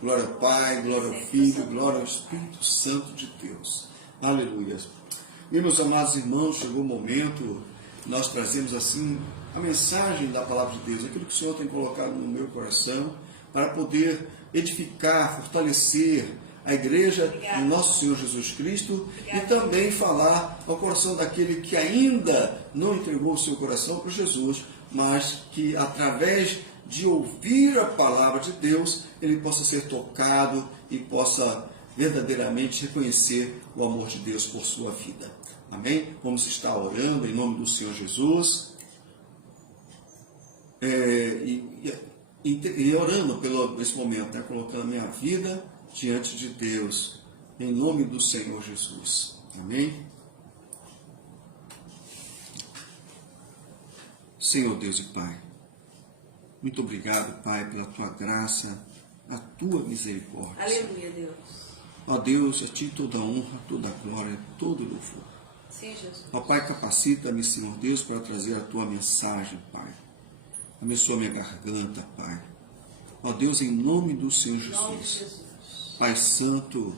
Glória ao Pai, glória ao Filho, glória ao Espírito Santo de Deus. Aleluia. E meus amados irmãos, chegou o momento, nós trazemos assim a mensagem da Palavra de Deus, aquilo que o Senhor tem colocado no meu coração, para poder edificar, fortalecer a igreja do nosso Senhor Jesus Cristo e também falar ao coração daquele que ainda não entregou o seu coração para Jesus, mas que através de ouvir a palavra de Deus, ele possa ser tocado e possa verdadeiramente reconhecer o amor de Deus por sua vida. Amém? Vamos estar orando em nome do Senhor Jesus e orando pelo esse momento, né? Colocando a minha vida diante de Deus, em nome do Senhor Jesus. Amém? Senhor Deus e Pai, muito obrigado, Pai, pela Tua graça, a Tua misericórdia. Aleluia, Deus. Ó Deus, a Ti toda a honra, toda a glória, todo o louvor. Sim, Jesus. Ó Pai, capacita-me, Senhor Deus, para trazer a Tua mensagem, Pai. Abençoa minha garganta, Pai. Ó Deus, em nome do Senhor Jesus. Em nome de Jesus. Pai Santo,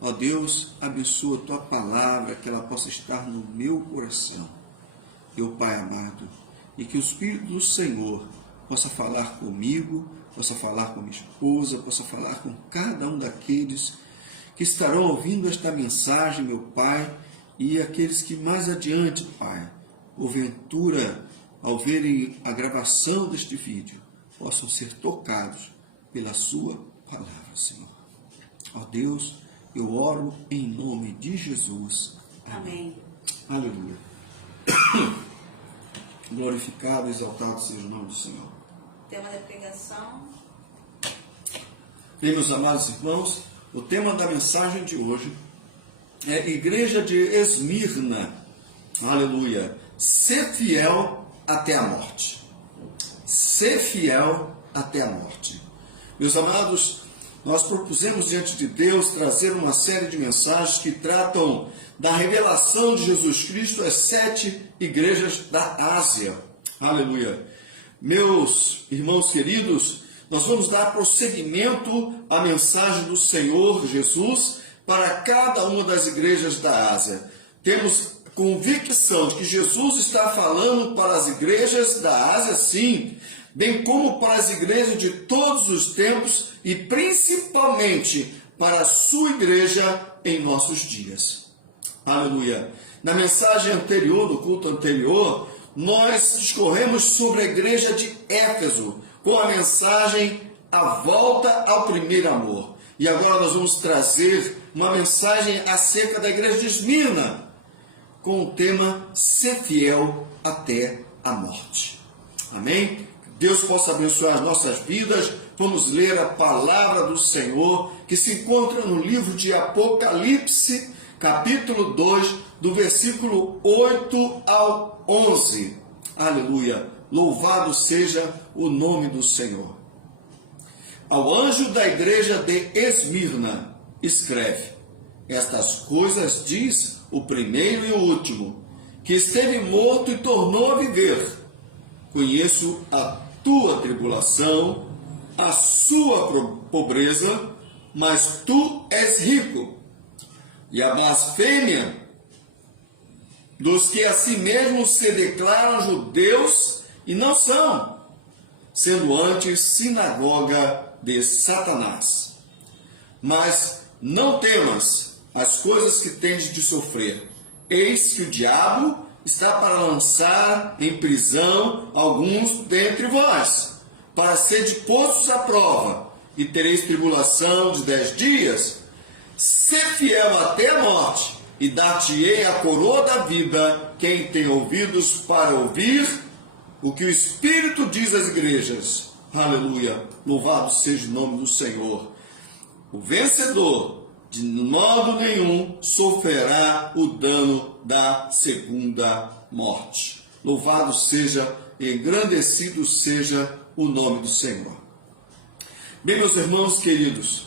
ó Deus, abençoa a Tua palavra, que ela possa estar no meu coração. Meu Pai amado, e que o Espírito do Senhor possa falar comigo, possa falar com minha esposa, possa falar com cada um daqueles que estarão ouvindo esta mensagem, meu Pai, e aqueles que mais adiante, Pai, porventura, ao verem a gravação deste vídeo, possam ser tocados pela Sua palavra, Senhor. Ó Deus, eu oro em nome de Jesus. Amém. Aleluia. Glorificado e exaltado seja o nome do Senhor. Tema da pregação. Bem, meus amados irmãos, o tema da mensagem de hoje é Igreja de Esmirna. Aleluia. Ser fiel até a morte. Ser fiel até a morte. Meus amados, nós propusemos diante de Deus trazer uma série de mensagens que tratam da revelação de Jesus Cristo às 7 igrejas da Ásia. Aleluia. Meus irmãos queridos, nós vamos dar prosseguimento à mensagem do Senhor Jesus para cada uma das igrejas da Ásia. Temos convicção de que Jesus está falando para as igrejas da Ásia, sim, bem como para as igrejas de todos os tempos e principalmente para a sua igreja em nossos dias. Aleluia. Na mensagem anterior, do culto anterior, nós discorremos sobre a igreja de Éfeso, com a mensagem A Volta ao Primeiro Amor. E agora nós vamos trazer uma mensagem acerca da igreja de Esmirna, com o tema Ser Fiel até a Morte. Amém? Deus possa abençoar as nossas vidas. Vamos ler a palavra do Senhor, que se encontra no livro de Apocalipse, capítulo 2, do versículo 8 ao 11. Aleluia! Louvado seja o nome do Senhor. Ao anjo da igreja de Esmirna, escreve: estas coisas diz o primeiro e o último, que esteve morto e tornou a viver. Conheço a tua tribulação, a sua pobreza, mas tu és rico. E a blasfêmia dos que a si mesmos se declaram judeus e não são, sendo antes sinagoga de Satanás. Mas não temas as coisas que tendes de sofrer. Eis que o diabo está para lançar em prisão alguns dentre vós, para serdes postos à prova, e tereis tribulação de 10 dias. Ser fiel até a morte, e dar-te-ei a coroa da vida. Quem tem ouvidos para ouvir o que o Espírito diz às igrejas. Aleluia! Louvado seja o nome do Senhor. O vencedor, de modo nenhum, sofrerá o dano da segunda morte. Louvado seja e engrandecido seja o nome do Senhor. Bem, meus irmãos queridos,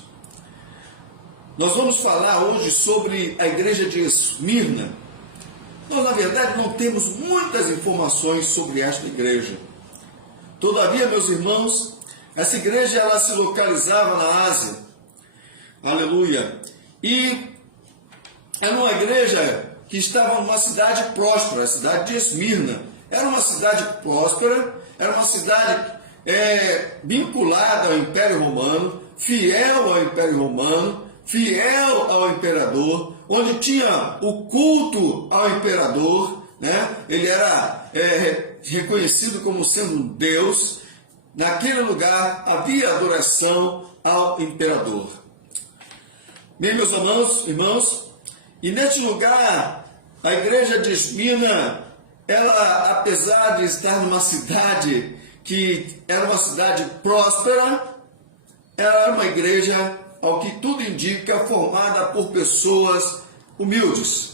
nós vamos falar hoje sobre a igreja de Esmirna. Nós, na verdade, não temos muitas informações sobre esta igreja. Todavia, meus irmãos, Essa igreja ela se localizava na Ásia. Aleluia. E era uma igreja que estava numa cidade próspera, a cidade de Esmirna. Era uma cidade próspera, era uma cidade vinculada ao Império Romano, fiel ao Império Romano, fiel ao imperador, onde tinha o culto ao imperador, né? Ele era reconhecido como sendo um Deus. Naquele lugar havia adoração ao imperador. Bem, meus irmãos, e neste lugar, a igreja de Esmirna, ela, apesar de estar numa cidade que era uma cidade próspera, ela era uma igreja, ao que tudo indica, formada por pessoas humildes.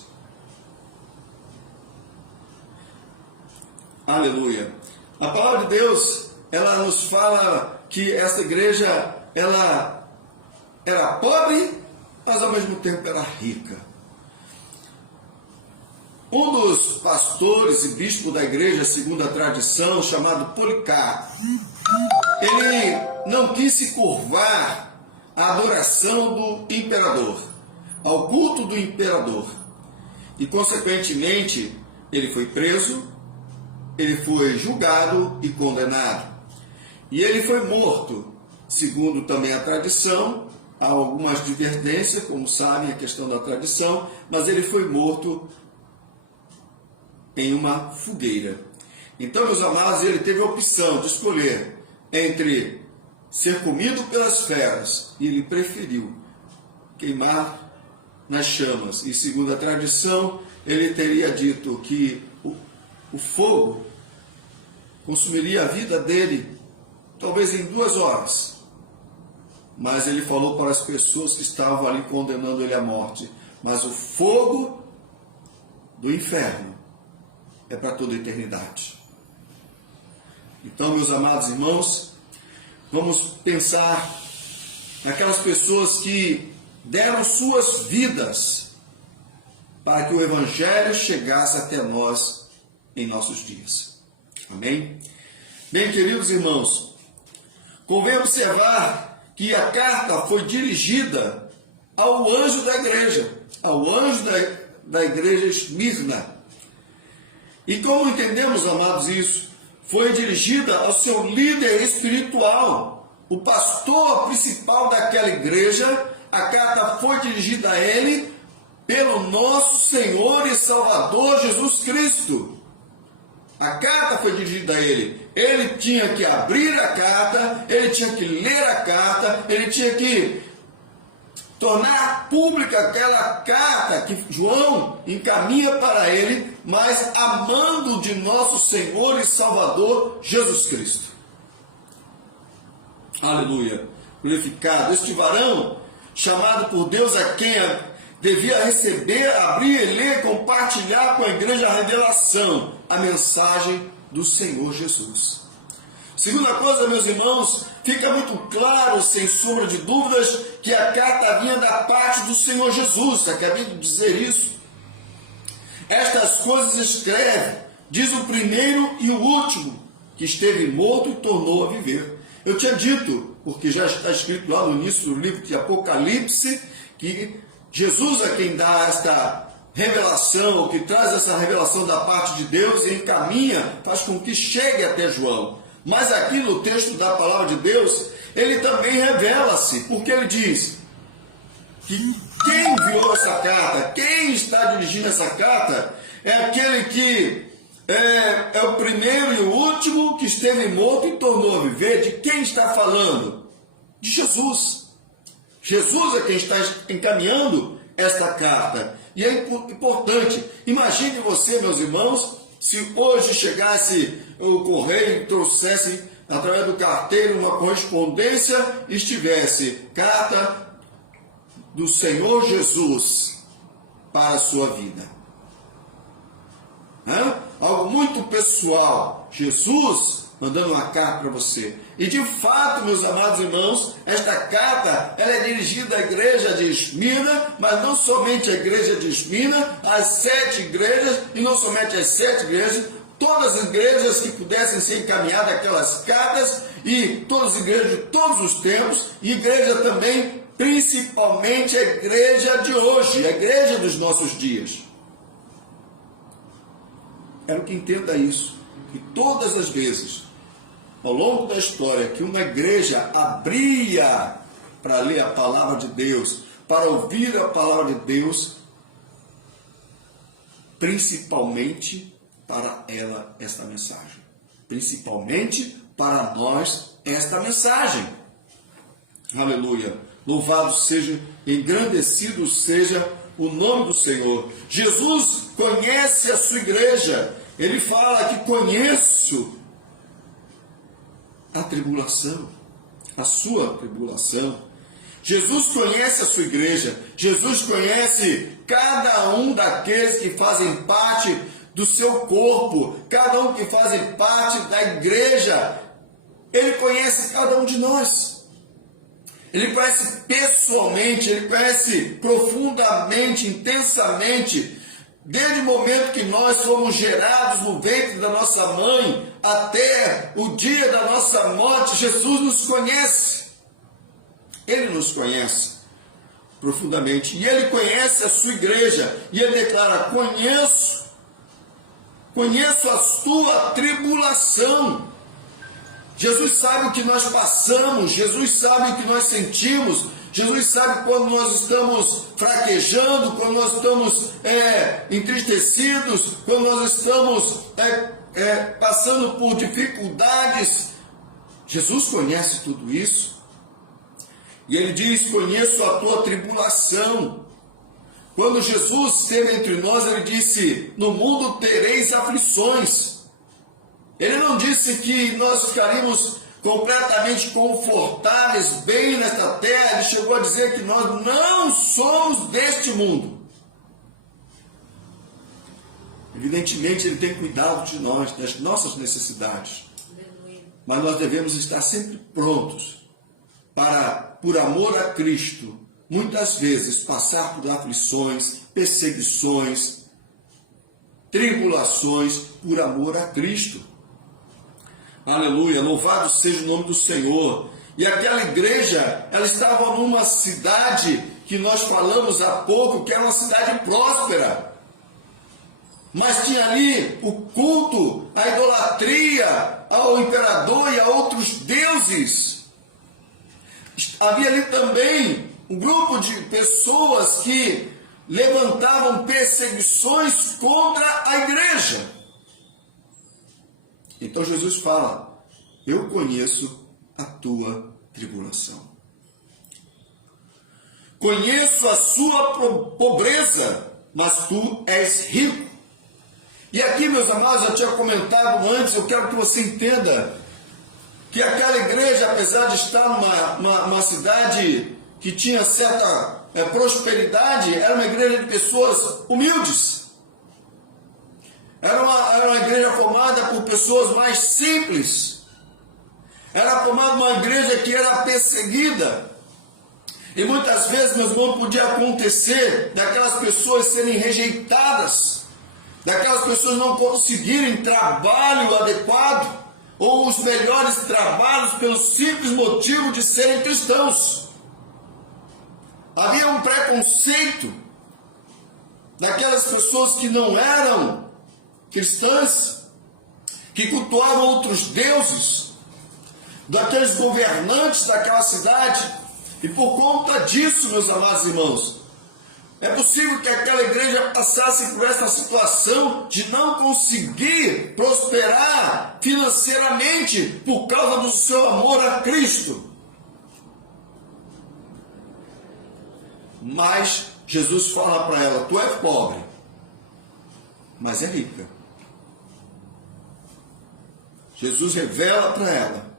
Aleluia. A palavra de Deus, ela nos fala que essa igreja, ela era pobre, mas ao mesmo tempo era rica. Um dos pastores e bispos da igreja, segundo a tradição, chamado Policarpo, ele não quis se curvar à adoração do imperador, ao culto do imperador. E, consequentemente, ele foi preso, ele foi julgado e condenado. E ele foi morto, segundo também a tradição. Há algumas divergências, como sabem, a questão da tradição, mas ele foi morto em uma fogueira. Então, meus amados, ele teve a opção de escolher entre ser comido pelas feras, e ele preferiu queimar nas chamas. E segundo a tradição, ele teria dito que o fogo consumiria a vida dele, talvez em 2 horas. Mas ele falou para as pessoas que estavam ali condenando ele à morte: mas o fogo do inferno é para toda a eternidade. Então, meus amados irmãos, vamos pensar naquelas pessoas que deram suas vidas para que o Evangelho chegasse até nós em nossos dias. Amém? Bem, queridos irmãos, convém observar que a carta foi dirigida ao anjo da igreja, ao anjo da igreja Esmirna. E como entendemos, amados, isso? Foi dirigida ao seu líder espiritual, o pastor principal daquela igreja. A carta foi dirigida a ele pelo nosso Senhor e Salvador Jesus Cristo. A carta foi dirigida a ele. Ele tinha que abrir a carta, ele tinha que ler a carta, ele tinha que tornar pública aquela carta que João encaminha para ele, mas amando de nosso Senhor e Salvador Jesus Cristo. Aleluia. Glorificado. Este varão, chamado por Deus, a quem devia receber, abrir e ler, compartilhar com a igreja a revelação, a mensagem do Senhor Jesus. Segunda coisa, meus irmãos, fica muito claro, sem sombra de dúvidas, que a carta vinha da parte do Senhor Jesus. Acabei de dizer isso. Estas coisas escreve, diz o primeiro e o último, que esteve morto e tornou a viver. Eu tinha dito, porque já está escrito lá no início do livro de Apocalipse, que Jesus é quem dá esta revelação, que traz essa revelação da parte de Deus e encaminha, faz com que chegue até João. Mas aqui no texto da palavra de Deus, ele também revela-se, porque ele diz que quem enviou essa carta, quem está dirigindo essa carta, é aquele que é o primeiro e o último que esteve morto e tornou a viver. De quem está falando? De Jesus. Jesus é quem está encaminhando esta carta. E é importante, imagine você, meus irmãos, se hoje chegasse o correio e trouxesse através do carteiro uma correspondência, estivesse carta do Senhor Jesus para a sua vida. Algo muito pessoal. Jesus mandando uma carta para você. E de fato, meus amados irmãos, esta carta ela é dirigida à igreja de Esmirna, mas não somente à igreja de Esmirna, às 7 igrejas, e não somente às 7 igrejas, todas as igrejas que pudessem ser encaminhadas aquelas cartas, e todas as igrejas de todos os tempos, e igreja também, principalmente a igreja de hoje, a igreja dos nossos dias. Quero que entenda isso, que todas as vezes, ao longo da história, que uma igreja abria para ler a palavra de Deus, para ouvir a palavra de Deus, principalmente para ela esta mensagem. Principalmente para nós esta mensagem. Aleluia. Louvado seja, engrandecido seja o nome do Senhor. Jesus conhece a sua igreja. Ele fala que conheço a tribulação, a sua tribulação. Jesus conhece a sua igreja. Jesus conhece cada um daqueles que fazem parte do seu corpo, cada um que fazem parte da igreja. Ele conhece cada um de nós. Ele conhece pessoalmente, ele conhece profundamente, intensamente, desde o momento que nós fomos gerados no ventre da nossa mãe até o dia da nossa morte. Jesus nos conhece. Ele nos conhece profundamente. E ele conhece a sua igreja. E ele declara: conheço a sua tribulação. Jesus sabe o que nós passamos. Jesus sabe o que nós sentimos. Jesus sabe quando nós estamos fraquejando, quando nós estamos entristecidos, quando nós estamos passando por dificuldades. Jesus conhece tudo isso. E ele diz: conheço a tua tribulação. Quando Jesus esteve entre nós, ele disse: no mundo tereis aflições. Ele não disse que nós ficaríamos completamente confortáveis, bem nesta terra. Ele chegou a dizer que nós não somos deste mundo. Evidentemente, ele tem cuidado de nós, das nossas necessidades. Mas nós devemos estar sempre prontos para, por amor a Cristo, muitas vezes passar por aflições, perseguições, tribulações, por amor a Cristo. Aleluia, louvado seja o nome do Senhor. E aquela igreja, ela estava numa cidade que nós falamos há pouco, que era uma cidade próspera. Mas tinha ali o culto, a idolatria ao imperador e a outros deuses. Havia ali também um grupo de pessoas que levantavam perseguições contra a igreja. Então Jesus fala: eu conheço a tua tribulação. Conheço a sua pobreza, mas tu és rico. E aqui, meus amados, eu tinha comentado antes, eu quero que você entenda que aquela igreja, apesar de estar numa cidade que tinha certa prosperidade, era uma igreja de pessoas humildes. Era uma igreja formada por pessoas mais simples. Era formada uma igreja que era perseguida. E muitas vezes, meus irmãos, podia acontecer daquelas pessoas serem rejeitadas, daquelas pessoas não conseguirem trabalho adequado, ou os melhores trabalhos, pelo simples motivo de serem cristãos. Havia um preconceito daquelas pessoas que não eram cristãs, que cultuavam outros deuses, daqueles governantes daquela cidade. E por conta disso, meus amados irmãos, é possível que aquela igreja passasse por essa situação de não conseguir prosperar financeiramente por causa do seu amor a Cristo. Mas Jesus fala para ela: tu é pobre, mas é rica. Jesus revela para ela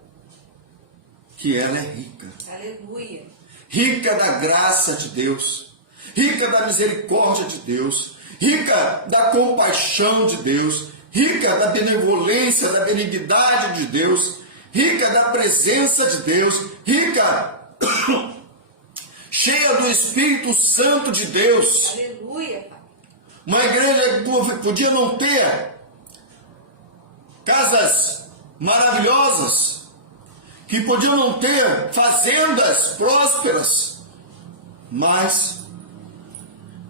que ela é rica. Aleluia. Rica da graça de Deus, rica da misericórdia de Deus, rica da compaixão de Deus, rica da benevolência, da benignidade de Deus, rica da presença de Deus, rica, cheia do Espírito Santo de Deus. Aleluia, Pai. Uma igreja que podia não ter casas maravilhosas, que podiam não ter fazendas prósperas, mas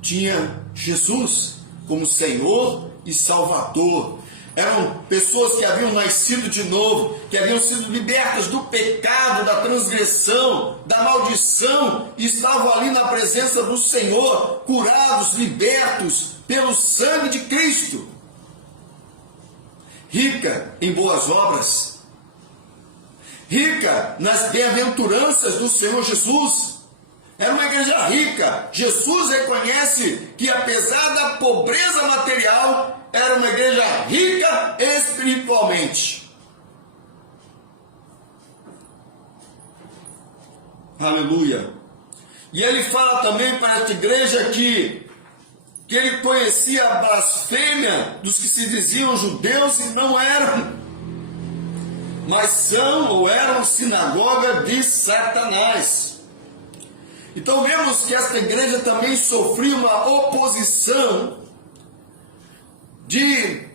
tinha Jesus como Senhor e Salvador. Eram pessoas que haviam nascido de novo, que haviam sido libertas do pecado, da transgressão, da maldição, e estavam ali na presença do Senhor, curados, libertos pelo sangue de Cristo. Rica em boas obras, rica nas bem-aventuranças do Senhor Jesus. Era uma igreja rica. Jesus reconhece que, apesar da pobreza material, era uma igreja rica espiritualmente. Aleluia. E ele fala também para esta igreja que ele conhecia a blasfêmia dos que se diziam judeus e não eram, mas são ou eram sinagoga de Satanás. Então vemos que esta igreja também sofria uma oposição de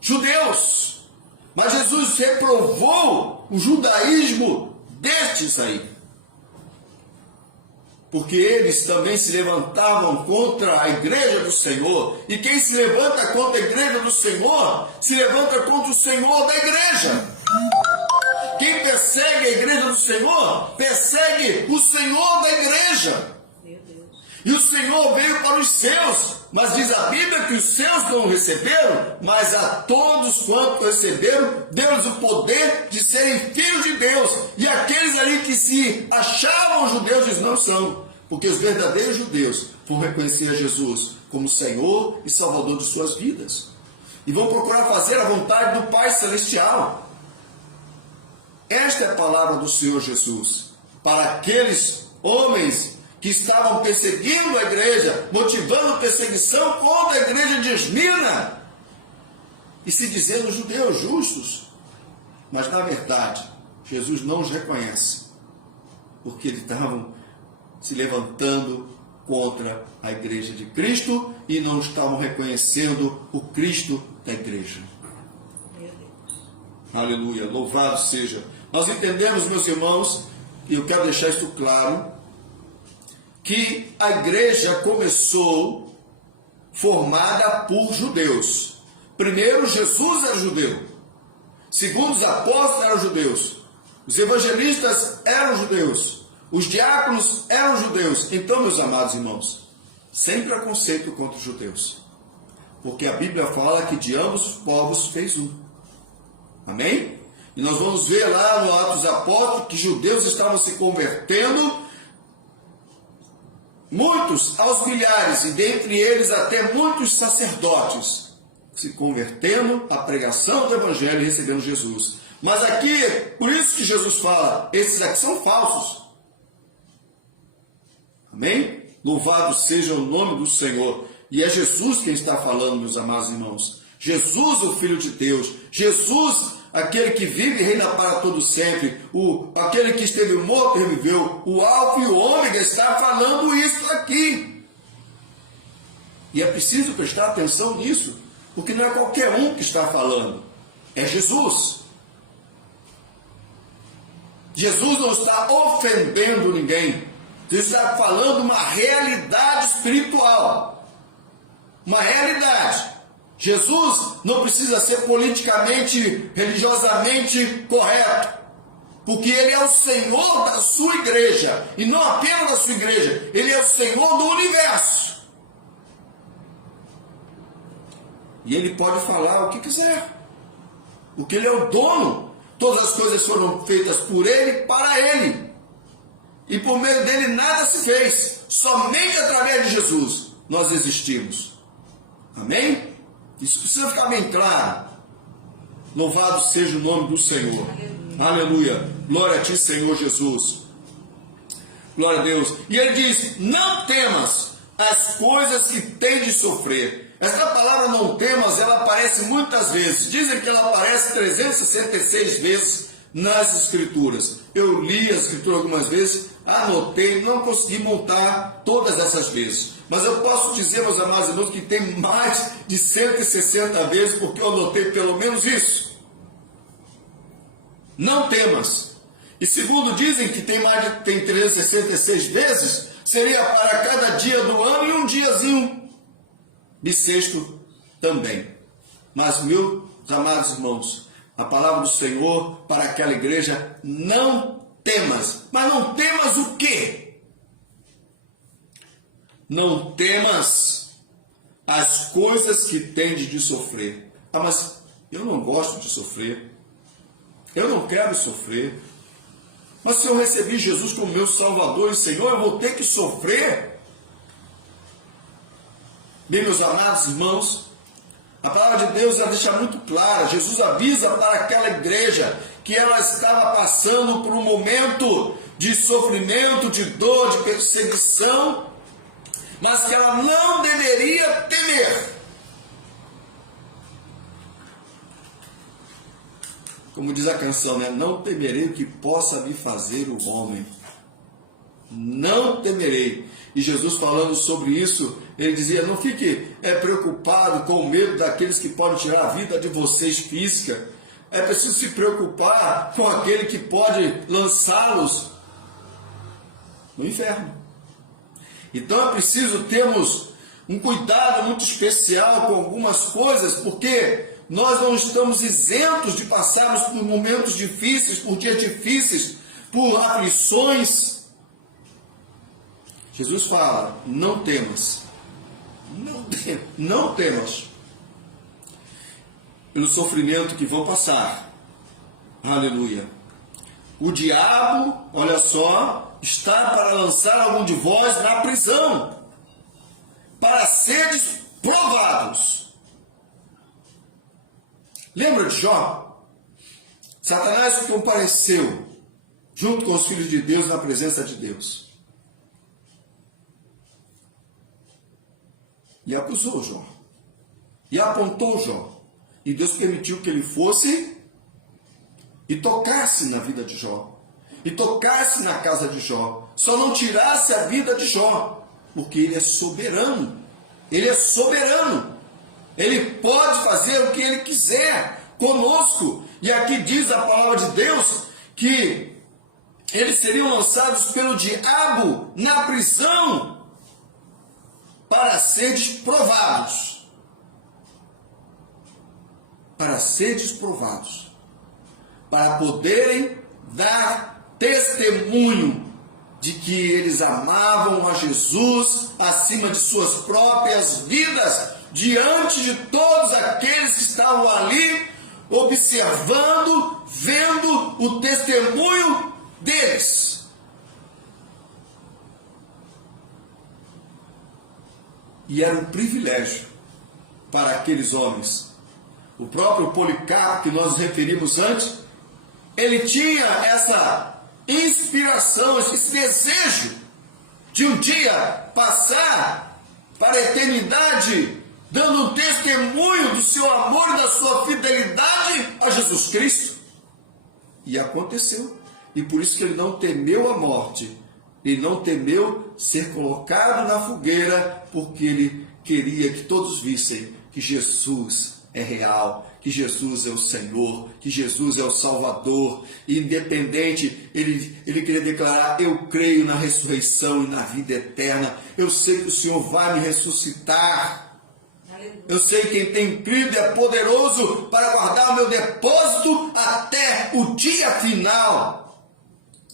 judeus, mas Jesus reprovou o judaísmo destes aí, porque eles também se levantavam contra a igreja do Senhor, e quem se levanta contra a igreja do Senhor, se levanta contra o Senhor da igreja. Quem persegue a igreja do Senhor, persegue o Senhor da igreja. Meu Deus. E o Senhor veio para os seus, mas diz a Bíblia que os seus não receberam, mas a todos quantos receberam, deu-lhes o poder de serem filhos de Deus. E aqueles ali que se achavam judeus, diz, não são, porque os verdadeiros judeus vão reconhecer a Jesus como Senhor e Salvador de suas vidas, e vão procurar fazer a vontade do Pai Celestial. Esta é a palavra do Senhor Jesus para aqueles homens que estavam perseguindo a igreja, motivando perseguição contra a igreja de Esmirna, e se dizendo judeus justos, mas na verdade Jesus não os reconhece, porque eles estavam se levantando contra a igreja de Cristo e não estavam reconhecendo o Cristo da igreja. Meu Deus. Aleluia, louvado seja. Nós entendemos, meus irmãos, e eu quero deixar isso claro, que a igreja começou formada por judeus. Primeiro, Jesus era judeu. Segundo, os apóstolos eram judeus. Os evangelistas eram judeus. Os diáconos eram judeus. Então, meus amados irmãos, sem preconceito contra os judeus, porque a Bíblia fala que de ambos os povos fez um. Amém? E nós vamos ver lá no Atos dos Apóstolos que judeus estavam se convertendo, muitos aos milhares, e dentre eles até muitos sacerdotes, se convertendo à pregação do Evangelho e recebendo Jesus. Mas aqui, por isso que Jesus fala, esses aqui são falsos. Amém? Louvado seja o nome do Senhor. E é Jesus quem está falando, meus amados irmãos. Jesus, o Filho de Deus. Jesus, aquele que vive e reina para todo sempre, aquele que esteve morto e reviveu, o Alfa e o Ômega, está falando isso aqui. E é preciso prestar atenção nisso, porque não é qualquer um que está falando, é Jesus. Jesus não está ofendendo ninguém, ele está falando uma realidade espiritual, uma realidade. Jesus não precisa ser politicamente, religiosamente correto, porque Ele é o Senhor da sua igreja, e não apenas da sua igreja, Ele é o Senhor do universo. E Ele pode falar o que quiser, porque Ele é o dono. Todas as coisas foram feitas por Ele, para Ele, e por meio dele nada se fez, somente através de Jesus nós existimos. Amém? Isso precisa ficar bem claro. Louvado seja o nome do Senhor. Aleluia. Glória a ti, Senhor Jesus. Glória a Deus. E ele diz, não temas as coisas que tem de sofrer. Esta palavra não temas, ela aparece muitas vezes. Dizem que ela aparece 366 vezes nas Escrituras. Eu li a Escritura algumas vezes, anotei, não consegui montar todas essas vezes. Mas eu posso dizer, meus amados irmãos, que tem mais de 160 vezes, porque eu anotei pelo menos isso. não temas. E segundo dizem que tem 366 vezes, seria para cada dia do ano e um diazinho bissexto também. Mas, meus amados irmãos, a palavra do Senhor para aquela igreja: não temas. Mas não temas o quê? Não temas as coisas que tendes de sofrer. Ah, mas eu não gosto de sofrer. Eu não quero sofrer. Mas se eu recebi Jesus como meu Salvador e Senhor, eu vou ter que sofrer? Bem, meus amados irmãos, a palavra de Deus ela deixa muito clara. Jesus avisa para aquela igreja que ela estava passando por um momento de sofrimento, de dor, de perseguição, mas que ela não deveria temer. Como diz a canção, né? Não temerei o que possa me fazer o homem. Não temerei. E Jesus falando sobre isso, ele dizia: não fique preocupado com o medo daqueles que podem tirar a vida de vocês física. É preciso se preocupar com aquele que pode lançá-los no inferno. Então é preciso termos um cuidado muito especial com algumas coisas, porque nós não estamos isentos de passarmos por momentos difíceis, por dias difíceis, por aflições. Jesus fala: não temas. Não temas pelo sofrimento que vão passar. Aleluia. O diabo, olha só, está para lançar algum de vós na prisão, para seres provados. Lembra de Jó? Satanás compareceu junto com os filhos de Deus na presença de Deus e acusou Jó e apontou Jó, e Deus permitiu que ele fosse e tocasse na vida de Jó, e tocasse na casa de Jó, só não tirasse a vida de Jó, porque ele é soberano. Ele é soberano. Ele pode fazer o que ele quiser conosco. E aqui diz a palavra de Deus que eles seriam lançados pelo diabo na prisão para seres provados. Para seres provados. Para poderem dar testemunho de que eles amavam a Jesus acima de suas próprias vidas, diante de todos aqueles que estavam ali observando, vendo o testemunho deles. E era um privilégio para aqueles homens. O próprio Policarpo, que nós referimos antes, ele tinha essa inspiração, esse desejo de um dia passar para a eternidade dando um testemunho do seu amor e da sua fidelidade a Jesus Cristo. E aconteceu. E por isso que ele não temeu a morte. Ele não temeu ser colocado na fogueira, porque ele queria que todos vissem que Jesus é real, que Jesus é o Senhor, que Jesus é o Salvador. E independente, ele queria declarar: eu creio na ressurreição e na vida eterna. Eu sei que o Senhor vai me ressuscitar. Eu sei que quem tem crido é poderoso para guardar o meu depósito até o dia final.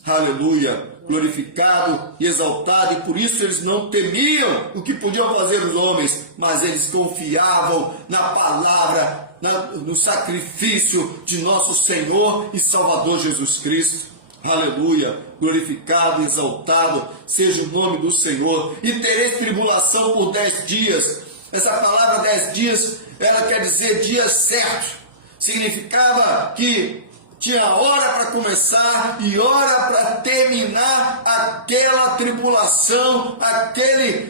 Aleluia. Glorificado e exaltado, e por isso eles não temiam o que podiam fazer os homens, mas eles confiavam na palavra, no sacrifício de nosso Senhor e Salvador Jesus Cristo. Aleluia, glorificado e exaltado seja o nome do Senhor. E tereis tribulação por 10 dias. Essa palavra 10 dias, ela quer dizer dia certo. Significava que tinha hora para começar e hora para terminar aquela tribulação,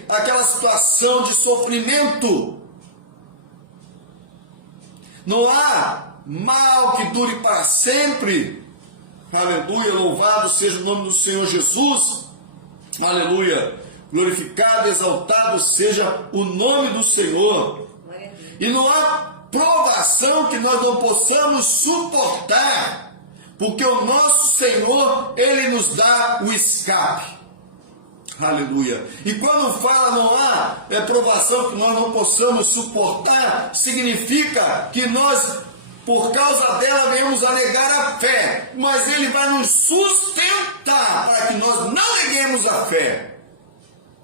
aquela situação de sofrimento. Não há mal que dure para sempre. Aleluia, louvado seja o nome do Senhor Jesus. Aleluia, glorificado, exaltado seja o nome do Senhor. E não há provação que nós não possamos suportar, porque o nosso Senhor, Ele nos dá o escape. Aleluia. E quando fala não há provação que nós não possamos suportar, significa que nós, por causa dela, venhamos a negar a fé. Mas Ele vai nos sustentar para que nós não neguemos a fé.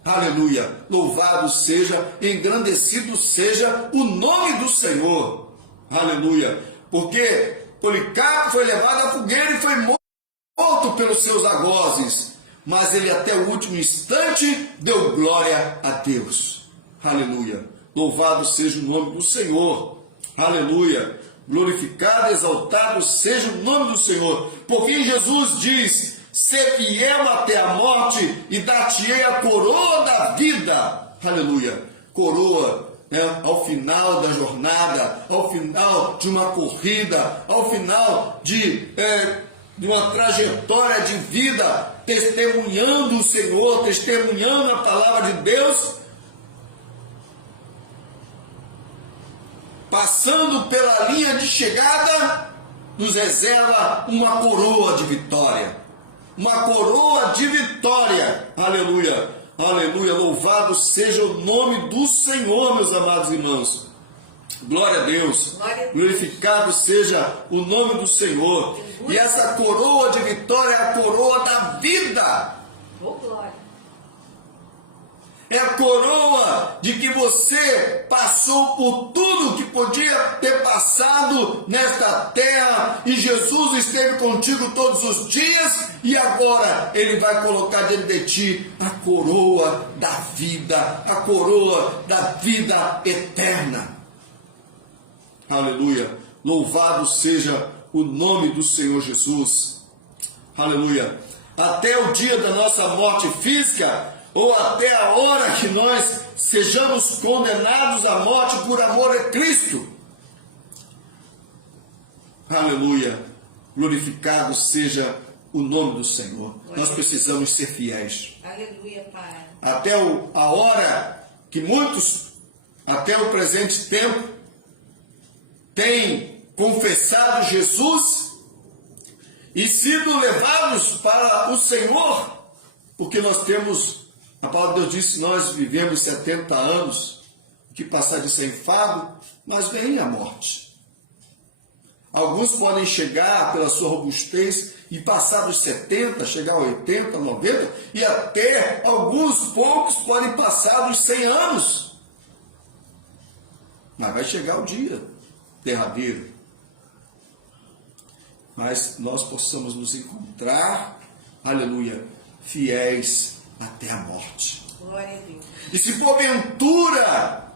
Aleluia. Louvado seja, engrandecido seja o nome do Senhor. Aleluia. Porque Policarpo foi levado à fogueira e foi morto pelos seus algozes. Mas ele até o último instante deu glória a Deus. Aleluia. Louvado seja o nome do Senhor. Aleluia. Glorificado, exaltado seja o nome do Senhor. Por fim, Jesus diz: ser fiel até a morte e dar-te-ei a coroa da vida. Aleluia. Coroa, ao final da jornada, ao final de uma corrida, ao final de uma trajetória de vida, testemunhando o Senhor, testemunhando a palavra de Deus, passando pela linha de chegada, nos reserva uma coroa de vitória. Uma coroa de vitória. Aleluia. Aleluia. Louvado seja o nome do Senhor, meus amados irmãos. Glória a Deus. Glorificado seja o nome do Senhor. E essa coroa de vitória é a coroa da vida. Oh, glória. É a coroa de que você passou por tudo que podia ter passado nesta terra, e Jesus esteve contigo todos os dias, e agora Ele vai colocar dentro de ti a coroa da vida, a coroa da vida eterna. Aleluia. Louvado seja o nome do Senhor Jesus. Aleluia. Até o dia da nossa morte física, ou até a hora que nós sejamos condenados à morte por amor a Cristo. Aleluia. Glorificado seja o nome do Senhor. Nós precisamos ser fiéis. Aleluia, Pai. Até a hora que muitos, até o presente tempo, têm confessado Jesus e sido levados para o Senhor, porque nós temos, a palavra de Deus diz, nós vivemos 70 anos, que passar de ceifado, mas vem a morte. Alguns podem chegar pela sua robustez e passar dos 70, chegar a 80, 90, e até alguns poucos podem passar dos 100 anos. Mas vai chegar o dia derradeiro. Mas nós possamos nos encontrar, aleluia, fiéis até a morte. Glória a Deus. E se porventura,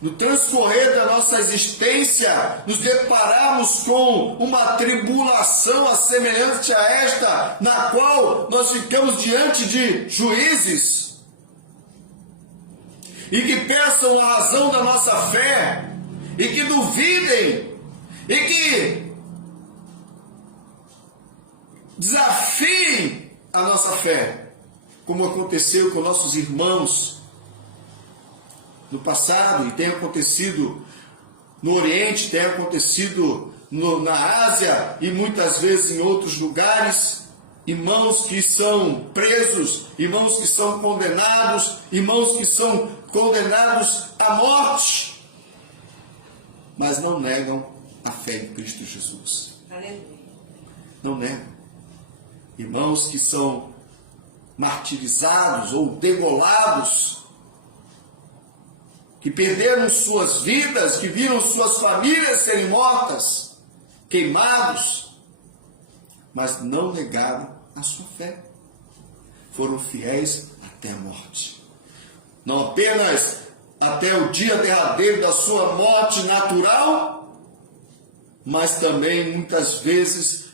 no transcorrer da nossa existência, nos depararmos com uma tribulação semelhante a esta, na qual nós ficamos diante de juízes, e que peçam a razão da nossa fé, e que duvidem, e que desafiem a nossa fé, como aconteceu com nossos irmãos no passado, e tem acontecido no Oriente, tem acontecido na Ásia e muitas vezes em outros lugares. Irmãos que são presos, irmãos que são condenados, irmãos que são condenados à morte, mas não negam a fé em Cristo Jesus. Aleluia. Não negam. Irmãos que são martirizados ou degolados, que perderam suas vidas, que viram suas famílias serem mortas, queimados, mas não negaram a sua fé. Foram fiéis até a morte. Não apenas até o dia derradeiro da sua morte natural, mas também muitas vezes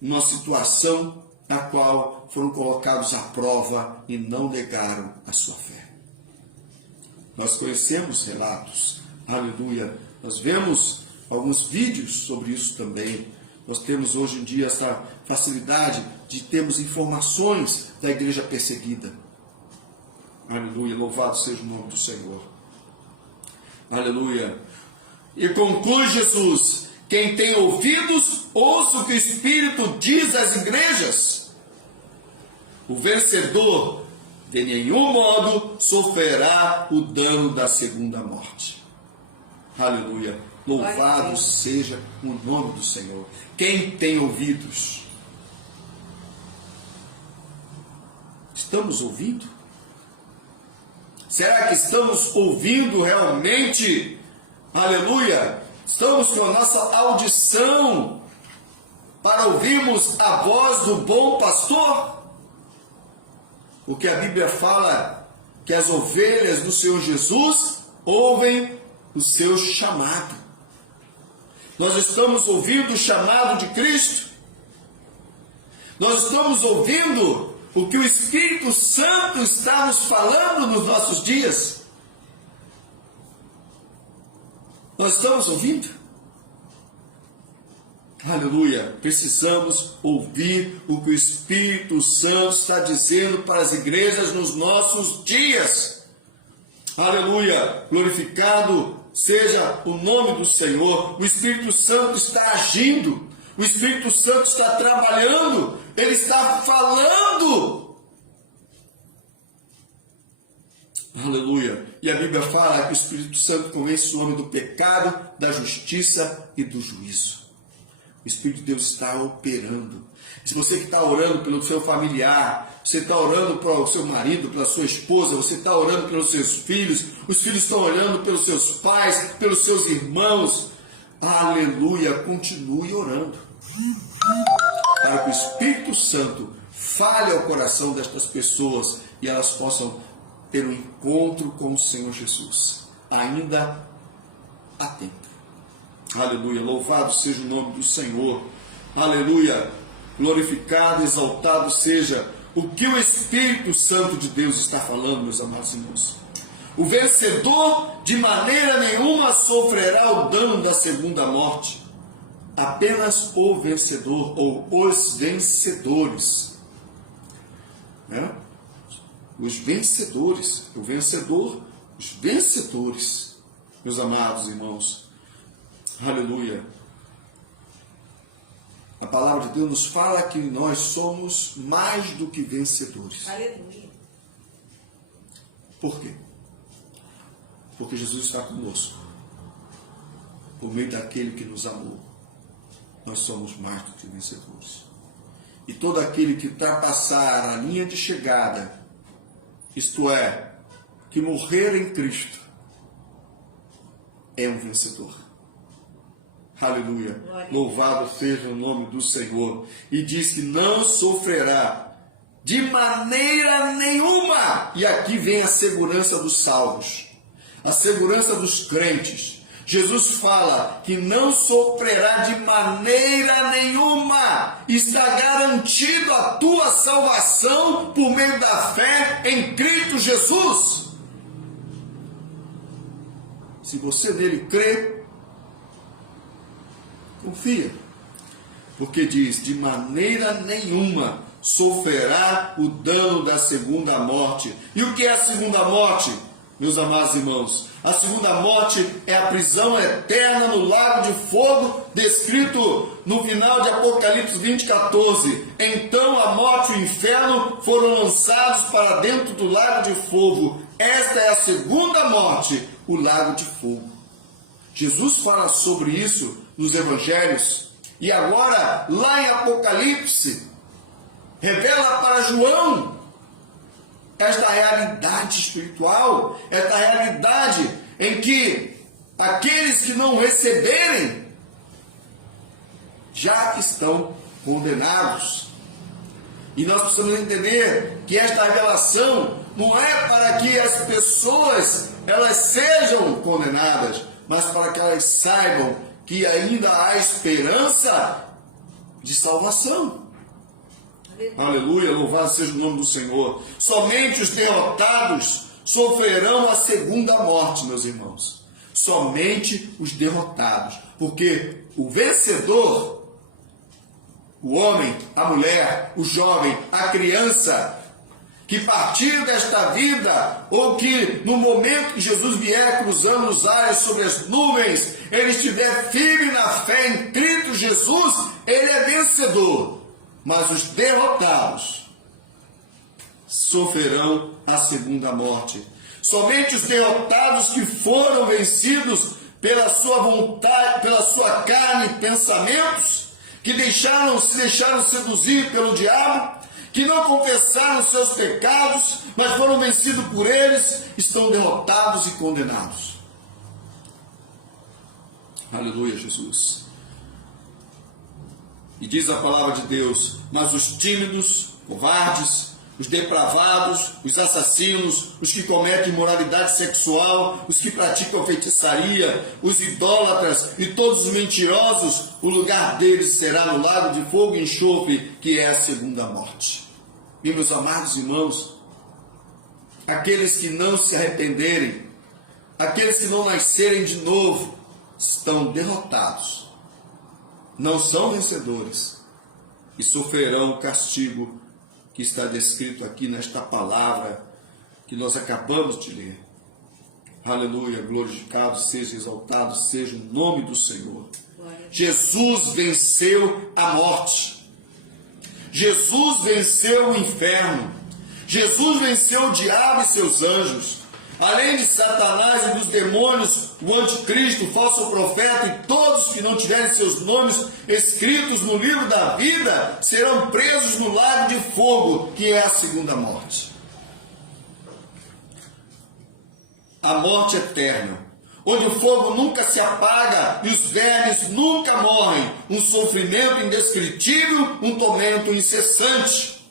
numa situação na qual foram colocados à prova e não negaram a sua fé. Nós conhecemos relatos, aleluia, nós vemos alguns vídeos sobre isso também. Nós temos hoje em dia essa facilidade de termos informações da igreja perseguida. Aleluia, louvado seja o nome do Senhor. Aleluia. E conclui Jesus: Quem tem ouvidos, ouça o que o Espírito diz às igrejas. O vencedor, de nenhum modo, sofrerá o dano da segunda morte. Aleluia. Louvado seja o nome do Senhor. Quem tem ouvidos? Estamos ouvindo? Será que estamos ouvindo realmente? Aleluia! Estamos com a nossa audição para ouvirmos a voz do bom pastor? Porque a Bíblia fala que as ovelhas do Senhor Jesus ouvem o seu chamado. Nós estamos ouvindo o chamado de Cristo? Nós estamos ouvindo o que o Espírito Santo está nos falando nos nossos dias? Nós estamos ouvindo? Aleluia! Precisamos ouvir o que o Espírito Santo está dizendo para as igrejas nos nossos dias. Aleluia! Glorificado seja o nome do Senhor. O Espírito Santo está agindo. O Espírito Santo está trabalhando. Ele está falando. Aleluia. E a Bíblia fala que o Espírito Santo convence o homem do pecado, da justiça e do juízo. O Espírito de Deus está operando. Se você que está orando pelo seu familiar, você está orando para o seu marido, pela sua esposa, você está orando pelos seus filhos, os filhos estão orando pelos seus pais, pelos seus irmãos. Aleluia. Continue orando. Para que o Espírito Santo fale ao coração destas pessoas e elas possam ter um encontro com o Senhor Jesus. Ainda há tempo. Aleluia. Louvado seja o nome do Senhor. Aleluia. Glorificado, exaltado seja o que o Espírito Santo de Deus está falando, meus amados irmãos. O vencedor de maneira nenhuma sofrerá o dano da segunda morte. Apenas o vencedor ou os vencedores. Né? Os vencedores. O vencedor, os vencedores. Meus amados irmãos. Aleluia. A palavra de Deus nos fala que nós somos mais do que vencedores. Aleluia. Por quê? Porque Jesus está conosco. Por meio daquele que nos amou. Nós somos mais do que vencedores. E todo aquele que ultrapassar a linha de chegada, isto é, que morrer em Cristo, é um vencedor. Aleluia. Louvado seja o nome do Senhor. E diz que não sofrerá de maneira nenhuma. E aqui vem a segurança dos salvos, a segurança dos crentes. Jesus fala que não sofrerá de maneira nenhuma. Está garantido a tua salvação por meio da fé em Cristo Jesus. Se você nele crê, confia. Porque diz, de maneira nenhuma sofrerá o dano da segunda morte. E o que é a segunda morte, meus amados irmãos? A segunda morte é a prisão eterna no lago de fogo, descrito no final de Apocalipse 20:14. Então a morte e o inferno foram lançados para dentro do lago de fogo. Esta é a segunda morte, o lago de fogo. Jesus fala sobre isso nos evangelhos. E agora, lá em Apocalipse, revela para João esta realidade espiritual, esta realidade em que aqueles que não receberem já estão condenados. E nós precisamos entender que esta revelação não é para que as pessoas elas sejam condenadas, mas para que elas saibam que ainda há esperança de salvação. Aleluia, louvado seja o nome do Senhor. Somente os derrotados sofrerão a segunda morte, meus irmãos. Somente os derrotados. Porque o vencedor, o homem, a mulher, o jovem, a criança, que partiram desta vida, ou que no momento que Jesus vier cruzando os ares sobre as nuvens, ele estiver firme na fé em Cristo Jesus, ele é vencedor. Mas os derrotados sofrerão a segunda morte. Somente os derrotados que foram vencidos pela sua vontade, pela sua carne e pensamentos, que se deixaram seduzir pelo diabo, que não confessaram seus pecados, mas foram vencidos por eles, estão derrotados e condenados. Aleluia, Jesus. E diz a palavra de Deus: mas os tímidos, covardes, os depravados, os assassinos, os que cometem imoralidade sexual, os que praticam feitiçaria, os idólatras e todos os mentirosos, o lugar deles será no lago de fogo e enxofre, que é a segunda morte. E meus amados irmãos, aqueles que não se arrependerem, aqueles que não nascerem de novo, estão derrotados, não são vencedores e sofrerão o castigo que está descrito aqui nesta palavra que nós acabamos de ler. Aleluia, glorificado seja, exaltado seja o nome do Senhor. Jesus venceu a morte. Jesus venceu o inferno. Jesus venceu o diabo e seus anjos. Além de Satanás e dos demônios, o anticristo, o falso profeta e todos que não tiverem seus nomes escritos no livro da vida, serão presos no lago de fogo, que é a segunda morte. A morte eterna, onde o fogo nunca se apaga e os vermes nunca morrem, um sofrimento indescritível, um tormento incessante.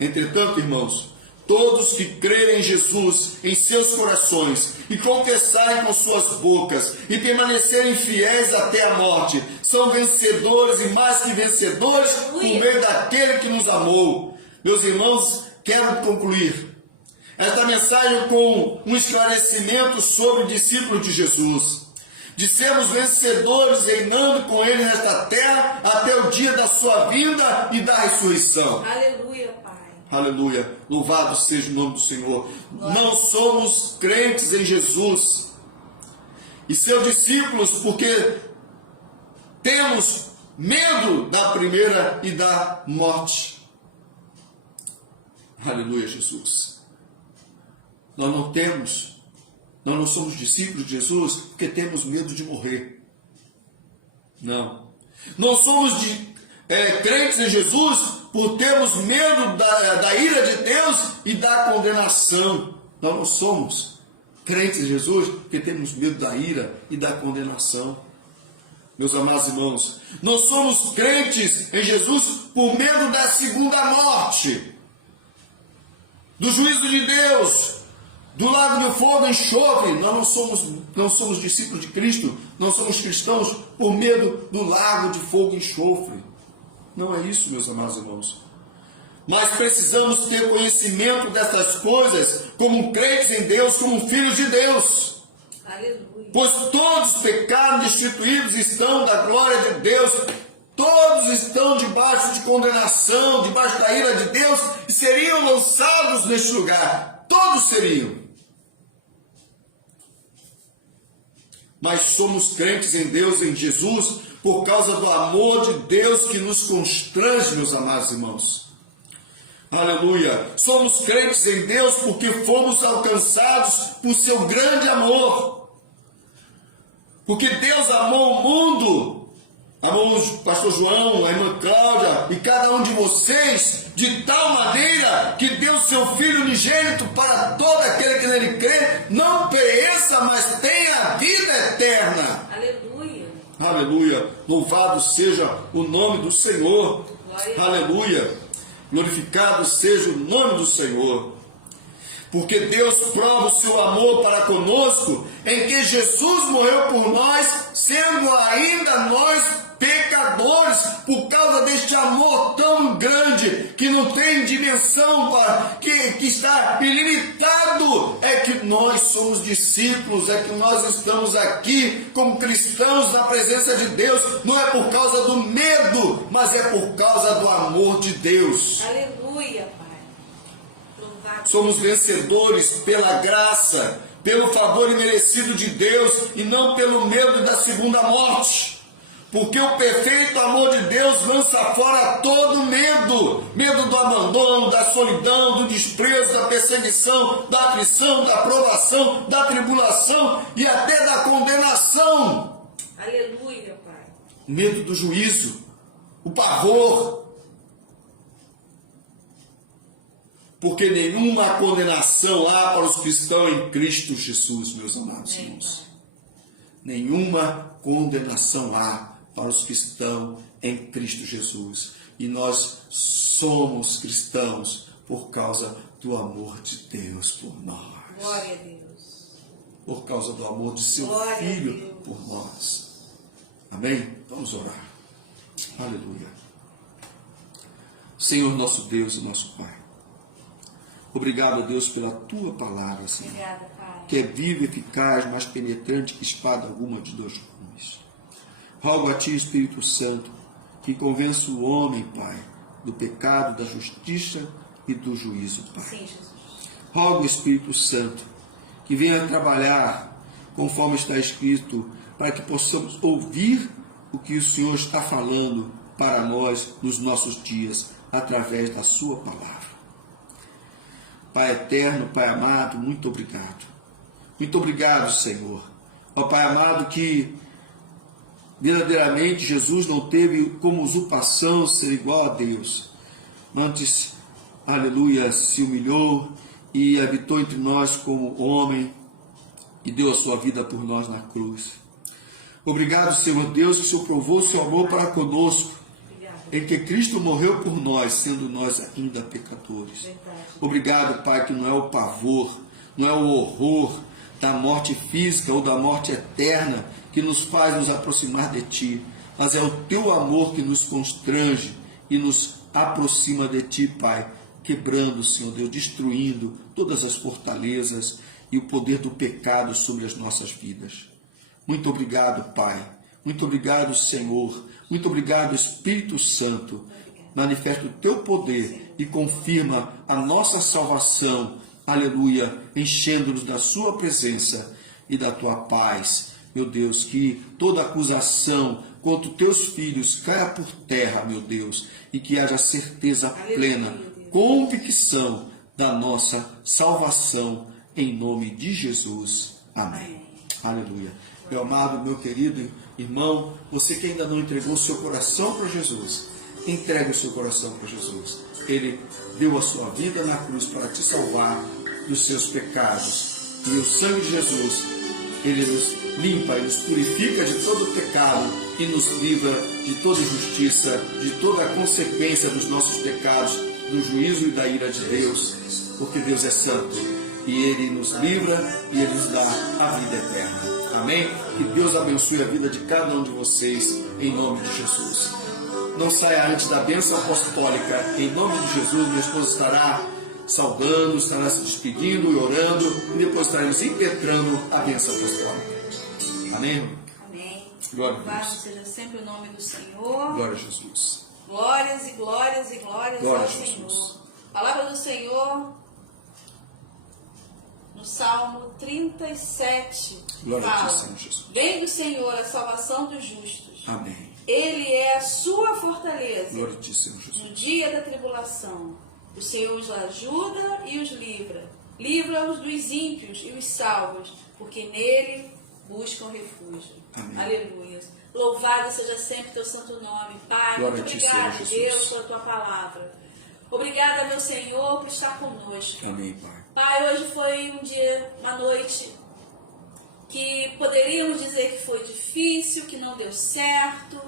Entretanto, irmãos, todos que crerem em Jesus em seus corações e confessarem com suas bocas e permanecerem fiéis até a morte, são vencedores e mais que vencedores por meio daquele que nos amou. Meus irmãos, quero concluir esta mensagem com um esclarecimento sobre o discípulo de Jesus, de sermos vencedores reinando com ele nesta terra até o dia da sua vinda e da ressurreição. Aleluia, Pai. Aleluia, louvado seja o nome do Senhor. Não somos crentes em Jesus e seus discípulos porque temos medo da primeira e da morte. Aleluia, Jesus. Nós não somos discípulos de Jesus porque temos medo de morrer. Não. Não somos crentes em Jesus por termos medo da ira de Deus e da condenação. Nós não somos crentes em Jesus porque temos medo da ira e da condenação. Meus amados irmãos, nós somos crentes em Jesus por medo da segunda morte, do juízo de Deus, do lago de fogo e enxofre. Nós não somos discípulos de Cristo, não somos cristãos por medo do lago de fogo e enxofre. Não é isso, meus amados irmãos. Mas precisamos ter conhecimento dessas coisas como crentes em Deus, como filhos de Deus. Aleluia. Pois todos pecaram, destituídos estão da glória de Deus. Todos estão debaixo de condenação, debaixo da ira de Deus e seriam lançados neste lugar. Todos seriam. Mas somos crentes em Deus, em Jesus, por causa do amor de Deus que nos constrange, meus amados irmãos. Aleluia. Somos crentes em Deus porque fomos alcançados por seu grande amor. Porque Deus amou o mundo, amou o pastor João, a irmã Cláudia e cada um de vocês de tal maneira que deu seu Filho unigênito para todo aquele que nele crê, não pereça, mas tenha a vida eterna. Aleluia. Aleluia. Louvado seja o nome do Senhor. Glória. Aleluia. Glorificado seja o nome do Senhor. Porque Deus prova o seu amor para conosco em que Jesus morreu por nós, sendo ainda nós pecadores, por causa deste amor tão grande que não tem dimensão, que está ilimitado. É que nós somos discípulos, é que nós estamos aqui como cristãos na presença de Deus, não é por causa do medo, mas é por causa do amor de Deus. Aleluia, Pai. somos vencedores pela graça, pelo favor imerecido de Deus e não pelo medo da segunda morte. Porque o perfeito amor de Deus lança fora todo medo. Medo do abandono, da solidão, do desprezo, da perseguição, da aflição, da provação, da tribulação e até da condenação. Aleluia, Pai. Medo do juízo, o pavor. Porque nenhuma condenação há para os que estão em Cristo Jesus, meus amados irmãos. Nenhuma condenação há para os que estão em Cristo Jesus. E nós somos cristãos por causa do amor de Deus por nós. Glória a Deus. Por causa do amor de seu Glória Filho por nós. Amém? Vamos orar. Aleluia. Senhor nosso Deus e nosso Pai. Obrigado, Deus, pela Tua palavra, Senhor. Obrigada, Pai. Que é viva, eficaz, mais penetrante que espada alguma de dois gumes. Rogo a Ti, Espírito Santo, que convença o homem, Pai, do pecado, da justiça e do juízo, Pai. Sim, Jesus. Rogo, Espírito Santo, que venha trabalhar conforme está escrito, para que possamos ouvir o que o Senhor está falando para nós nos nossos dias, através da Sua palavra. Pai eterno, Pai amado, muito obrigado. Muito obrigado, Senhor. Ó Pai amado, que verdadeiramente Jesus não teve como usurpação ser igual a Deus. Antes, aleluia, se humilhou e habitou entre nós como homem e deu a sua vida por nós na cruz. Obrigado, Senhor Deus, que o Senhor provou o seu amor para conosco, em que Cristo morreu por nós, sendo nós ainda pecadores. Verdade. Obrigado, Pai, que não é o pavor, não é o horror da morte física ou da morte eterna que nos faz nos aproximar de Ti, mas é o Teu amor que nos constrange e nos aproxima de Ti, Pai, quebrando, Senhor Deus, destruindo todas as fortalezas e o poder do pecado sobre as nossas vidas. Muito obrigado, Pai. Muito obrigado, Senhor. Muito obrigado, Espírito Santo. Manifesta o Teu poder e confirma a nossa salvação. Aleluia. Enchendo-nos da Sua presença e da Tua paz. Meu Deus, que toda acusação contra os Teus filhos caia por terra, meu Deus, e que haja certeza plena, convicção da nossa salvação, em nome de Jesus. Amém. Aleluia. Meu amado, meu querido irmão, você que ainda não entregou o seu coração para Jesus, entregue o seu coração para Jesus. Ele deu a sua vida na cruz para te salvar dos seus pecados. E o sangue de Jesus, ele nos limpa, ele nos purifica de todo pecado e nos livra de toda injustiça, de toda a consequência dos nossos pecados, do juízo e da ira de Deus, porque Deus é santo e Ele nos livra e Ele nos dá a vida eterna. Amém? Que Deus abençoe a vida de cada um de vocês, em nome de Jesus. Não saia antes da bênção apostólica, em nome de Jesus. Minha esposa estará saudando, estará se despedindo e orando, e depois estaremos impetrando a bênção apostólica. Amém? Amém. Glória a Louvado Deus. seja sempre o nome do Senhor. Glória a Jesus. Glórias e glórias e glórias Glória ao a Jesus. Senhor. Palavra do Senhor no Salmo 37. Glória a fala: ti, Senhor Jesus. Vem do Senhor a salvação dos justos. Amém. Ele é a sua fortaleza Glória a ti, Senhor Jesus. no dia da tribulação. O Senhor os ajuda e os livra. Livra-os dos ímpios e os salvos, porque nele buscam refúgio. Amém. Aleluia. Louvado seja sempre teu santo nome, Pai. Glória Muito a ti, obrigado, Senhor Jesus. Deus, pela tua palavra. Obrigada, meu Senhor, por estar conosco. Amém, Pai. Pai, hoje foi um dia, uma noite que poderíamos dizer que foi difícil, que não deu certo,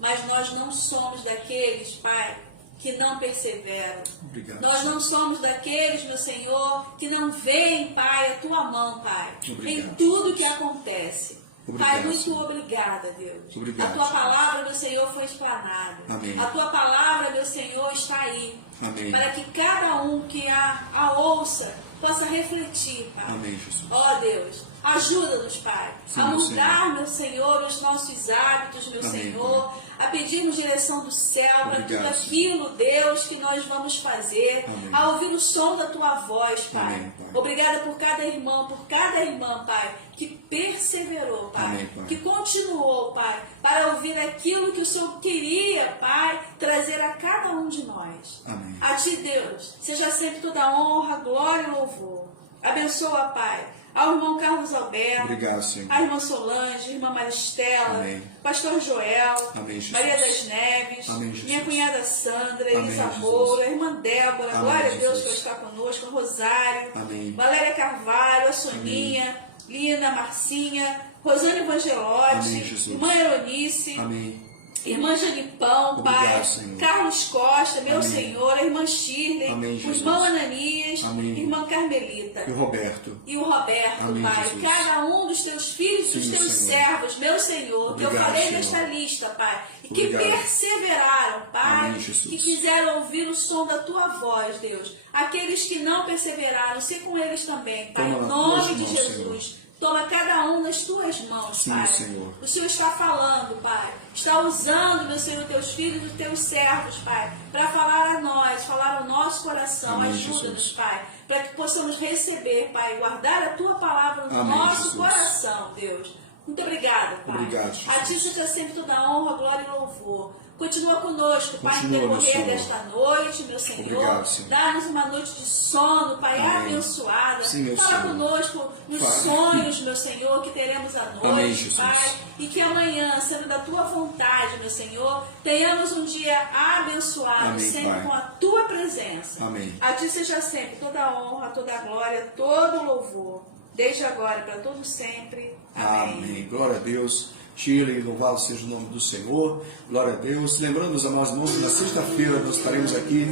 mas nós não somos daqueles, Pai, que não perseveram. Obrigado. Nós não somos daqueles, meu Senhor, que não veem, Pai, a tua mão, Pai, Obrigado. em tudo que acontece. Obrigado, Pai, muito Senhor. obrigada, Deus. Obrigado, a tua Senhor. palavra, meu Senhor, foi explanada. Amém. A tua palavra, meu Senhor, está aí. Amém. Para que cada um que a ouça possa refletir, Pai. Amém, Jesus. Ó Deus, ajuda-nos, Pai, Sim, a meu mudar, meu Senhor, os nossos hábitos, meu Amém, Senhor, a pedirmos direção do céu para tudo Obrigado, aquilo, Deus, que nós vamos fazer, Amém. a ouvir o som da Tua voz, Pai. Amém, Pai. Obrigada por cada irmã, Pai, que perseverou, Pai, Amém, Pai. que continuou, Pai, para ouvir aquilo que o Senhor queria, Pai, trazer a cada um de nós. Amém. A Ti, Deus, seja sempre toda honra, glória e louvor. Abençoa, Pai, ao irmão Carlos Alberto, Obrigado, Senhor. a irmã Solange, a irmã Maristela, Amém. Pastor Joel, Amém, Jesus. Maria das Neves, Amém, Jesus. minha cunhada Sandra, Amém, Elisa Jesus. Moura, a irmã Débora, Amém, glória a Deus Jesus. que está conosco, Rosário, Amém. Valéria Carvalho, a Soninha, Lina, Marcinha, Rosane Evangelotti, Amém, Jesus. irmã Eronice, Amém. irmã Janipão, Obrigado, Pai, Senhor. Carlos Costa, meu Amém. Senhor, a irmã Shirley, Amém, o Jesus. irmão Ananias, Amém. irmã Carmelita E o Roberto. e o Roberto, Amém, Pai, Jesus. cada um dos teus filhos, dos Sim, teus Senhor. servos, meu Senhor, que eu Obrigado, falei Senhor. nesta lista, Pai, e que Obrigado. perseveraram, Pai, Amém, Jesus. que quiseram ouvir o som da tua voz, Deus. Aqueles que não perseveraram, se com eles também, Pai, Toma em nas nome tuas de mãos, Jesus. Toma cada um nas tuas mãos, Sim, Pai. Senhor. O Senhor está falando, Pai. Está usando, meu Senhor, teus filhos e teus servos, Pai, para falar a nós, falar ao nosso coração. Amém, Ajuda-nos, Jesus. Pai, para que possamos receber, Pai, guardar a tua palavra no Amém, nosso Jesus. coração, Deus. Muito obrigada, Pai. Obrigado, Jesus. A ti seja sempre toda a honra, glória e louvor. Continua conosco, Pai, no Continua, meu decorrer Senhor. desta noite, meu Senhor. Obrigado, Senhor. Dá-nos uma noite de sono, Pai, Amém. abençoada. Sim, meu Fala Senhor. conosco nos Pai. sonhos, meu Senhor, que teremos à noite, Amém, Jesus. Pai. E que amanhã, sendo da tua vontade, meu Senhor, tenhamos um dia abençoado, Amém, sempre Pai. com a tua presença. Amém. A ti seja sempre toda a honra, toda a glória, todo o louvor. Desde agora para todo sempre. Amém. Glória a Deus. Shirley, louvado seja o nome do Senhor. Glória a Deus. Lembrando os amados irmãos que na sexta-feira nós estaremos aqui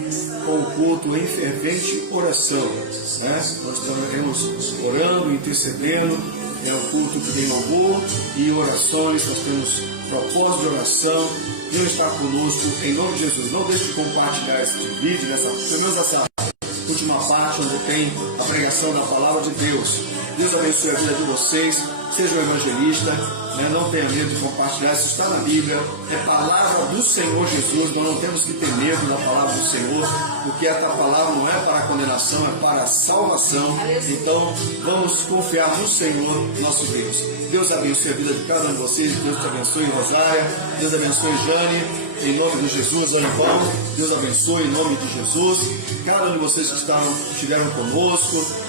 com o culto em fervente oração. Né? Nós estaremos orando, intercedendo. É um culto que tem louvor e orações. Nós temos propósito de oração. Deus está conosco em nome de Jesus. Não deixe de compartilhar esse vídeo, pelo menos essa última parte onde tem a pregação da palavra de Deus. Deus abençoe a vida de vocês. Seja um evangelista, né? Não tenha medo de compartilhar, isso está na Bíblia, é palavra do Senhor Jesus, nós não temos que ter medo da palavra do Senhor, porque essa palavra não é para a condenação, é para a salvação. Então vamos confiar no Senhor, nosso Deus. Deus abençoe a vida de cada um de vocês, Deus te abençoe, Rosária, Deus abençoe, Jane, em nome de Jesus, Anibal, Deus abençoe em nome de Jesus, cada um de vocês que estiveram conosco,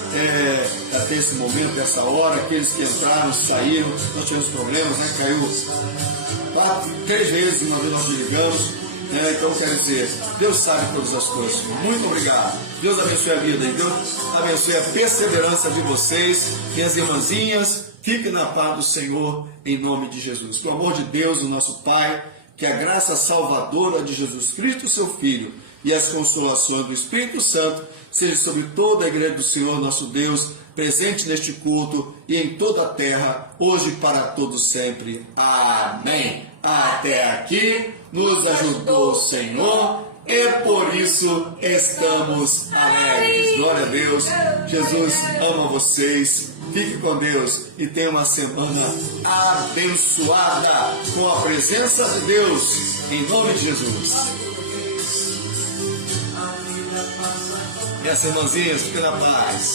até esse momento, essa hora, aqueles que entraram, saíram, nós tivemos problemas, né? Caiu 3 vezes, uma vez nós ligamos, então quer dizer, Deus sabe todas as coisas. Muito obrigado. Deus abençoe a vida e Deus abençoe a perseverança de vocês, minhas irmãzinhas, fiquem na paz do Senhor, em nome de Jesus. Com o amor de Deus, o nosso Pai, que a graça salvadora de Jesus Cristo, seu Filho, e as consolações do Espírito Santo seja sobre toda a igreja do Senhor, nosso Deus, presente neste culto e em toda a terra, hoje e para todos sempre. Amém. Até aqui nos ajudou o Senhor e por isso estamos alegres. Glória a Deus. Jesus ama vocês. Fique com Deus e tenha uma semana abençoada com a presença de Deus. Em nome de Jesus. Minhas irmãzinhas, fiquem na paz.